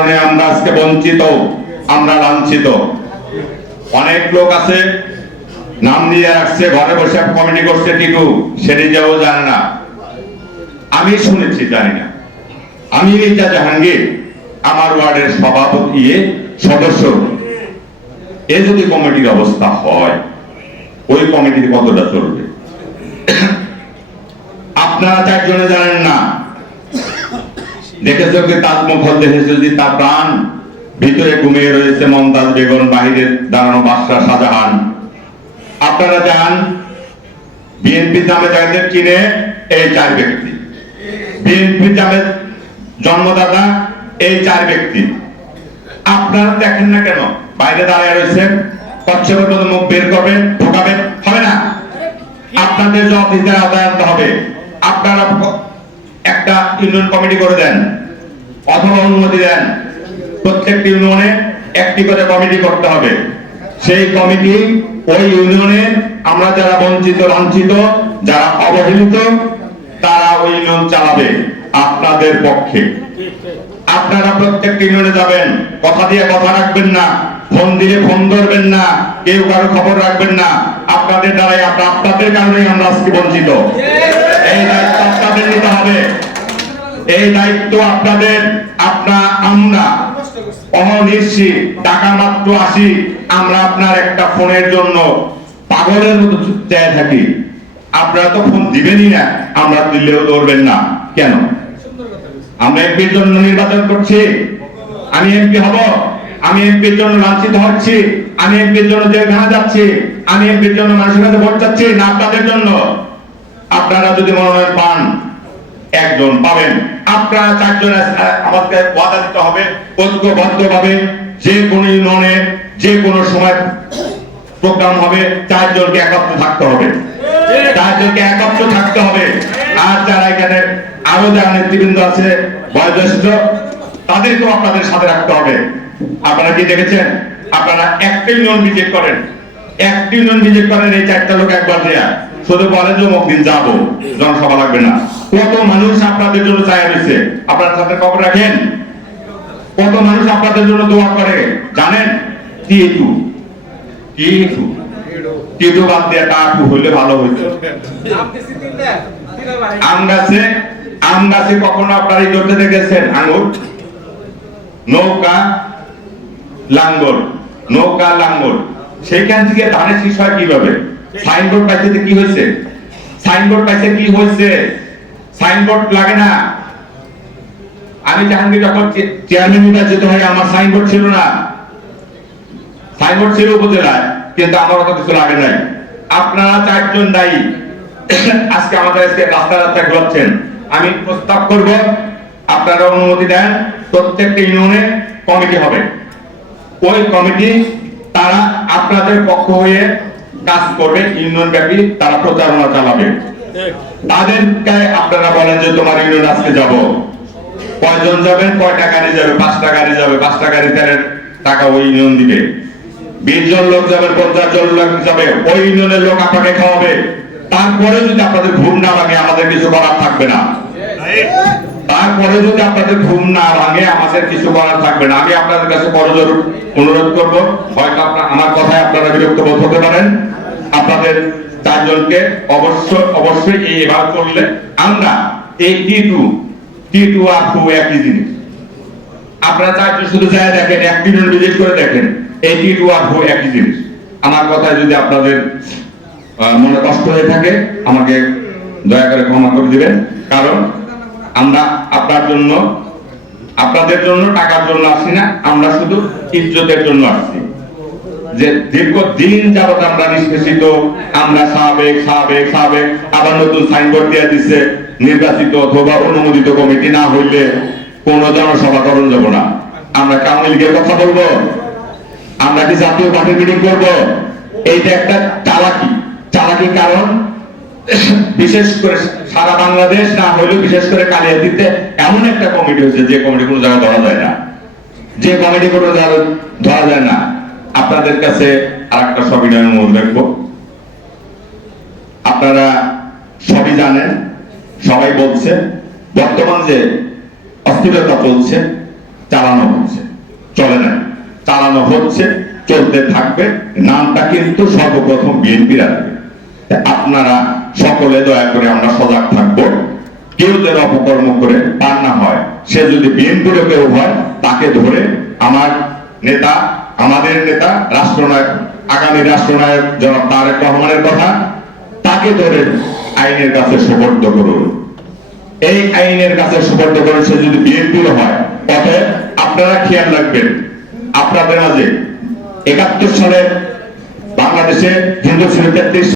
কারণে আমরা আজকে বঞ্চিত, আমরা লাঞ্ছিত। অনেক লোক আছে, নাম দিয়ে রাখছে ঘরে বসে কমিটি করছে, টিটু, সে নিজেও জানে না। আমি শুনেছি, জানি না। আমি রিজা জাহাঙ্গীর, আমার ওয়ার্ডের সভাপতি, সদস্য। এ যদি কমিটির অবস্থা হয়, ওই কমিটির কতটা চলবে? আপনারা চারজনে জানেন দেখেছ কি তাজমহল দেখেছ? যদি তার প্রাণ ভিতরে ঘুমিয়ে রয়েছে মমতাজ বেগম, বাহিরে দাঁড়ানো বাদশাহ শাহজাহান। আপনারা যান, বিএনপি নামে যাদের চিনে এই চার ব্যক্তি। বিএনপি নামে জন্মদাতা এই চার ব্যক্তি। আপনারা দেখেন না কেন? বাইরে দাঁড়ায় রয়েছেন, কচ্ছপের মতো মুখ বের করবেন, ঢোকাবেন, হবে না? আপনাদের জবাবদিহিতার আদায় আনতে হবে, আপনারা একটা ইউনিয়ন কমিটি করে দেন, অথবা অনুমতি দেন। প্রত্যেকটি ইউনিয়নে একটি করে কমিটি করতে হবে। সেই কমিটি ওই ইউনিয়নে আমরা যারা বঞ্চিত, লাঞ্ছিত, যারা অবহেলিত, তারা ওই ইউনিয়ন চালাবে আপনাদের পক্ষে। আপনারা প্রত্যেকটি ইউনিয়নে যাবেন, কথা দিয়ে কথা রাখবেন না, ফোন দিলে ফোন ধরবেন না, কেউ কারও খবর রাখবেন না। আপনাদের দ্বারাই, আপনাদের কারণেই আমরা আজকে বঞ্চিত। এই দায়িত্ব আপনাদের নিতে হবে। এই দায়িত্ব আপনাদের, আপনা আমরা। অহনির্ষি টাকা মাত্র আসি, আমরা আপনার একটা ফোনের জন্য পাগলের মতো থাকি। আপনারা তো ফোন দিবেনই না, আমরা দিলেও ধরবেন না। কেন? আমরা এমপির জন্য নির্বাচন করছি, আমি এমপি হব, আমি এমপির জন্য লাঞ্ছিত হচ্ছি, আমি এমপির জন্য জেলখানা যাচ্ছি, আমি এমপির জন্য মানুষের কাছে ভোট চাচ্ছি, না আপনাদের জন্য। আপনারা যদি মনোনয়ন পান একজন পাবেন। আপনারা চারজন আমাকে ওয়াদা দিতে হবে, ঐক্যবদ্ধভাবে যে কোনো ইউনিয়নে, যে কোনো সময় প্রোগ্রাম হবে, চারজনকে একত্র থাকতে হবে। চারজনকে একত্র থাকতে হবে। আর যারা এখানে আরও যারা নেতৃবৃন্দ আছে, বয়োজ্যেষ্ঠ, তাদেরকেও আপনাদের সাথে রাখতে হবে। আপনারা কি দেখেছেন? আপনারা একটা ইউনিয়ন ভিজিট করেন। একটা ইউনিয়ন ভিজিট করেন, এই চারটা লোক একবার দেয়া। শুধু বলেন যে যাব। জনসভা লাগবে না। কত মানুষ আপনাদের জন্য চায় রয়েছে আপনারা সাথে খবর রাখেন। কত মানুষ আপনাদের জন্য দোয়া করে? জানেন? কি একটু? কি একটু? কেটু বাদ দিয়ে টাকু হইলে ভালো হইতো। আম গাছে আম গাছে? কখনো আপনারা এই করতে দেখেছেন? আঙুর? নৌকা? লাঙ্গল? নৌকা লাঙ্গল? সেখান থেকে ধানের শীষ হয় কীভাবে? সাইনবোর্ড পাইছে কি হয়েছে সাইনবোর্ড পাইছে কি হয়েছে সাইনবোর্ড লাগে না। আমি জাহাঙ্গীর যখন চেয়ারম্যান নির্বাচিত হয় আমার সাইনবোর্ড ছিল না। সাইনবোর্ড ছিল উপজেলায়, কিন্তু আমার অত কিছু লাগে নাই। আপনারা চারজন দায়ী। আজকে আমাদের আজকে রাস্তা রাস্তা ঘুরাচ্ছেন। আমি প্রস্তাব করব, আপনারা অনুমতি দেন, প্রত্যেকটা ইউনিয়নে কমিটি হবে। ওই কমিটি, তারা আপনাদের পক্ষ হয়ে কাজ করবে ইউনিয়ন ব্যাপী তারা প্রচারণা চালাবে। তাদেরকে আপনারা বলেন যে তোমার ইউনিয়ন আজকে যাব। কয়জন যাবেন? কয়টা গাড়ি যাবে? পাঁচটা গাড়ি যাবে? পাঁচটা গাড়ি তেলের টাকা ওই ইউনিয়ন দিবে। বিশ জন লোক যাবে পঞ্চাশ জন লোক যাবে ওই ইউনিয়নের লোক আপনাকে খাওয়াবে। তারপরে যদি আপনাদের ঘুম না লাগে আমাদের কিছু করার থাকবে না। তারপরে যদি আপনাদের ঘুম না ভাঙে আমাদের কিছু করার থাকবে না। আমি আপনাদের কাছে বড়জোর অনুরোধ করব। হয়তো আপনার, আমার কথায় আপনারা বিরক্ত বোধ হতে পারেন। আপনাদের চারজনকে অবশ্য অবশ্যই এই এবার করলে আমরা এই T two T two R two একই জিনিস। আপনারা চারজন শুধু যায় দেখেন, এক মিনিট ভিজিট করে দেখেন, এই টি টু আর টু একই জিনিস। আমার কথায় যদি আপনাদের মনে কষ্ট হয়ে থাকে, আমাকে দয়া করে ক্ষমা করে দিবেন। কারণ আমরা আপনার জন্য, আপনাদের জন্য টাকার জন্য আসি না, আমরা শুধু ইজ্জতের জন্য আসছি যে দীর্ঘ দিন যাবত আমরা নিষ্পেষিত, আমরা সাবেক সাবেক সাবেক, আবার নতুন সাইনবোর্ড দিয়ে দিচ্ছে নির্বাচিত অথবা অনুমোদিত কমিটি না হইলে কোন জনসভা করণ যাব না। আমরা কাউন্সিল লীগের কথা বলব? আমরা কি জাতীয় পার্টির মিটিং করব? এইটা একটা চালাকি। চালাকি কারণ বিশেষ করে সারা বাংলাদেশ না হলেও বিশেষ করে কালিয়াদিতে এমন একটা কমিটি হয়েছে যে কমিটি কোনো জায়গায় ধরা যায় না। যে কমিটি কোনো জায়গায় ধরা যায় না। আপনাদের কাছে আর একটা সবিনয় অনুরোধ রাখব। আপনারা সবই জানেন, সবাই বলছে, বর্তমান যে অস্থিরতা চলছে, চালানো হচ্ছে, চলে না। চালানো হচ্ছে, চলতে থাকবে, নামটা কিন্তু সর্বপ্রথম বিএনপি রাখবে আপনারা সকলে দয়া করে আমরা সজাগ থাকব। কেউ যেন অপকর্ম করে পার না হয়। সে যদি বিএনপির কেউ হয়, তাকে ধরে আমার নেতা, আমাদের নেতা, রাষ্ট্রনায়ক, আগামী রাষ্ট্রনায়ক জনাব তারেক রহমানের কথা, তাকে ধরে আইনের কাছে সুপর্দ করুন। এই আইনের কাছে সুপর্দ করে সে যদি বিএনপির হয়, অতএব আপনারা খেয়াল রাখবেন, আপনাদের মাঝে একাত্তর সালে বাংলাদেশে হিন্দু তেত্রিশ